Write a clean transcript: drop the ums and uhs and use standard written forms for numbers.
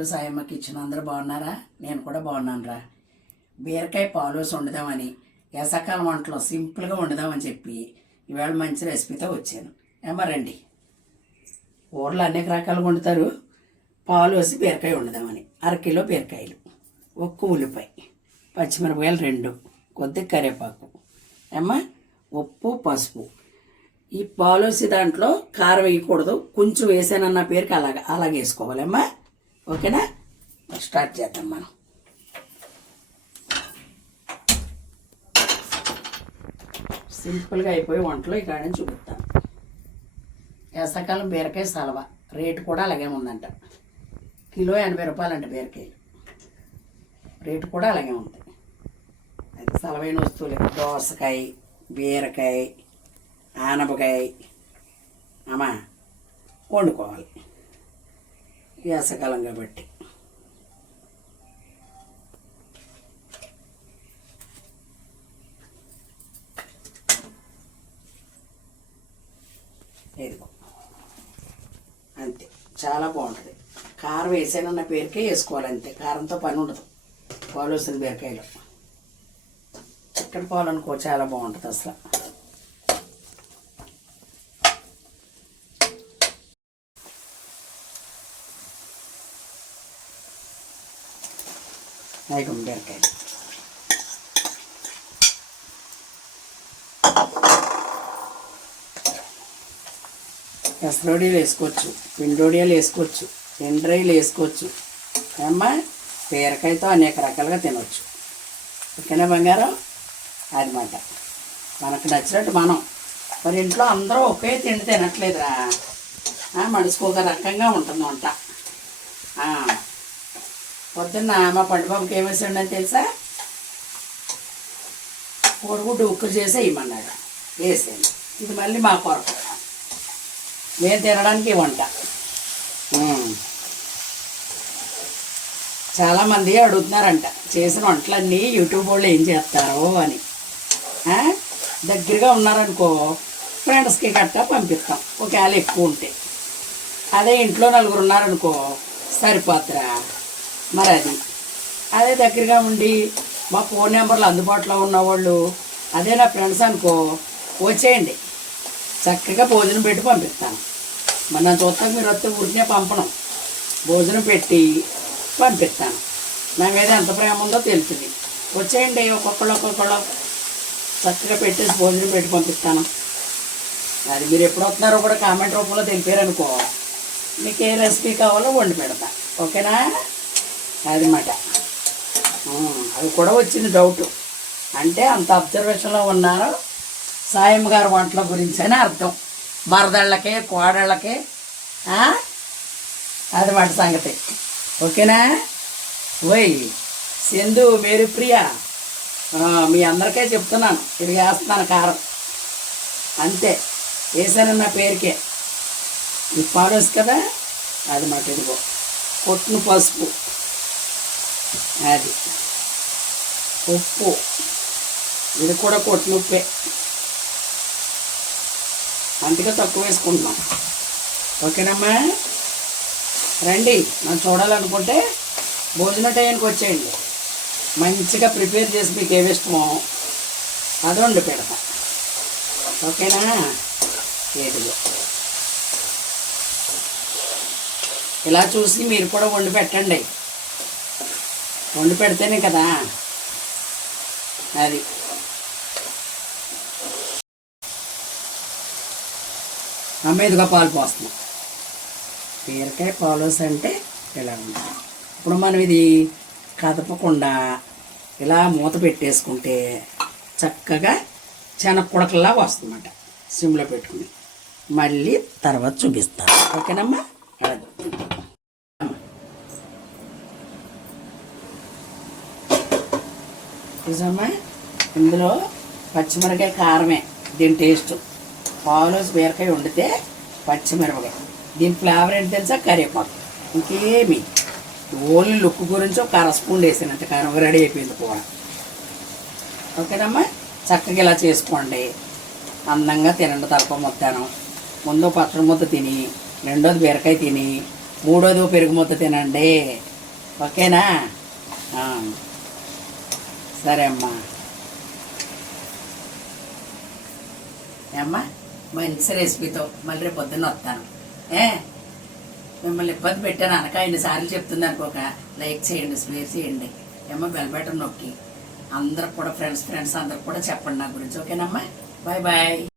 To Sayamma kitchen. అందరూ బాగున్నారా? నేను కూడా బాగున్నాను. బీరకాయ పాలువేసి వండుదామని, వేసవకాలం వంటలో సింపుల్గా వండుదామని చెప్పి ఇవాళ మంచి రెసిపీతో వచ్చాను. రండి. ఊర్లో అనేక రకాలు వండుతారు. పాలు వేసి బీరకాయ వండుదామని. అరకిలో బీరకాయలు, ఒక్క ఉల్లిపాయ, పచ్చిమిరపకాయలు 2, కొద్దిగా కరివేపాకు, ఉప్పు, పసుపు. ఈ పాలు వేసి దాంట్లో కారం వేయకూడదు, కొంచెం వేసానన్న పేరుకి అలాగే వేసుకోవాలి. ఓకేనా? స్టార్ట్ చేద్దాం మనం. సింపుల్గా అయిపోయి వంటలో ఇక్కడ నుంచి చూపిస్తాను. వేసవకాలం బీరకాయ సలవ రేటు కూడా అలాగే ఉందంట. కిలో 80 రూపాయలు అంట బీరకాయలు. రేటు కూడా అలాగే ఉంది. అది సలవైన వస్తువులు. దోసకాయ, బీరకాయ, ఆనపకాయ వండుకోవాలి వేసవకాలం కాబట్టి. ఇదిగో అంతే, చాలా బాగుంటుంది. కారం వేసానన్న పేరుకే వేసుకోవాలి అంతే. కారంతో పని ఉండదు పాలు వేసిన బీరకాయలు. చిక్కటి పాలు అనుకో, చాలా బాగుంటుంది అసలు. ఐదు బీరకాయలు పెసరొడియాలు వేసుకోవచ్చు, పిండొడియాలు వేసుకోవచ్చు, ఎండ్రాయిలు వేసుకోవచ్చు. బీరకాయతో అనేక రకాలుగా తినవచ్చు. ఓకేనా బంగారం? అది మాట మనకు నచ్చినట్టు మనం. మరి ఇంట్లో అందరూ ఒకే తిండి తినట్లేదురా. మనిషికి ఒక రకంగా ఉంటుంది వంట. పొద్దున్న మా పండుబాబుకి ఏమేసి ఉండని తెలుసా? కోడిగుడ్డు ఉక్కు చేసి ఇమ్మన్నాడు, వేసేది. ఇది మళ్ళీ మా కొరకు, నేను తినడానికి వంట. చాలామంది అడుగుతున్నారంట చేసిన వంటలన్నీ యూట్యూబ్ వాళ్ళు ఏం చేస్తారో అని. దగ్గరగా ఉన్నారనుకో ఫ్రెండ్స్కి గట్టా పంపిస్తాం ఒకవేళ ఎక్కువ ఉంటే. అదే ఇంట్లో 4 ఉన్నారనుకో సరిపోతురా. మరి అదే దగ్గరగా ఉండి మా ఫోన్ నెంబర్లు అందుబాటులో ఉన్నవాళ్ళు, అదే నా ఫ్రెండ్స్ అనుకో, వచ్చేయండి, చక్కగా భోజనం పెట్టి పంపిస్తాను. మరి నన్ను చూస్తాక మీరు వస్తే ఊరినే పంపను, భోజనం పెట్టి పంపిస్తాను. నా మీద ఎంత ప్రేమ ఉందో తెలుస్తుంది. వచ్చేయండి, ఒక్కొక్కళ్ళు చక్కగా పెట్టేసి భోజనం పెట్టి పంపిస్తాను. అది మీరు ఎప్పుడు వస్తున్నారో కూడా కామెంట్ రూపంలో తెలిపారనుకో, మీకు ఏ రెసిపీ కావాలో వండి పెడతా. ఓకేనా? అది మాట. అది కూడా వచ్చింది డౌట్. అంటే అంత అబ్జర్వేషన్లో ఉన్నారు సాయమ్మ గారు వంటల గురించి అని అర్థం. మరదళ్ళకే, కోడళ్ళకే అది మాట సంగతి. ఓకేనా? ఓయ్ సింధు, మేరీ ప్రియా, మీ అందరికీ చెప్తున్నాను, ఇది వేస్తున్నాను కారం అంతే. వేసానన్న పేరుకే. ఇది పాడేసి కదా, అది మాట. ఇదిగో కొట్టిన పసుపు, అది ఉప్పు, ఇది కూడా కొట్టిన ఉప్పే, అందుకే తక్కువ వేసుకుంటున్నాం. ఓకేనమ్మా? రండి, నన్ను చూడాలనుకుంటే భోజన టైంకి వచ్చేయండి. మంచిగా ప్రిపేర్ చేసి మీకు ఏమి ఇష్టమో అది వండి పెడతా. ఓకేనా? ఏదిగో ఇలా చూసి మీరు కూడా వండి పెట్టండి. వండి పెడితేనే కదా అది. ఇదిగో పాలు పోస్తున్నాం. బీరకాయ పాలోస్ అంటే ఇలా ఉంది. ఇప్పుడు మనం ఇది కదపకుండా ఇలా మూత పెట్టేసుకుంటే చక్కగా శనగకుడకల్లా వస్తుందన్నమాట. సిమ్లో పెట్టుకుని మళ్ళీ తర్వాత చూపిస్తాను. ఓకేనమ్మా? అది చూసమ్మా, ఇందులో పచ్చిమిరకాయ కారమే దీని టేస్ట్. పాలోస్ బీరకాయ వండితే పచ్చిమిరపకాయ, దీని ఫ్లేవర్ ఏంటి తెలుసా? కరివేపాకు. ఇంకేమి ఓన్లీ లుక్ గురించి ఒక 1/2 స్పూన్ వేసినంత కారం రెడీ అయిపోయింది కూర. ఓకేనమ్మా? చక్కగా ఇలా చేసుకోండి. అందంగా తినండి. తలప మొత్తాను ముందు పచ్చడి ముద్ద తిని, రెండోది బీరకాయ తిని, మూడోది పెరుగు ముద్ద తినండి. ఓకేనా? సరే అమ్మా. అమ్మా మంచి రెసిపీతో మళ్ళీ రేపు పొద్దున్న వస్తాను. మిమ్మల్ని ఇబ్బంది పెట్టాను అనక ఎన్నిసార్లు చెప్తుంది అనుకోక లైక్ చేయండి, షేర్ చేయండి. బెల్ బటన్ నొక్కి అందరికి కూడా ఫ్రెండ్స్ అందరికి కూడా చెప్పండి నా గురించి. ఓకేనమ్మా? Bye bye.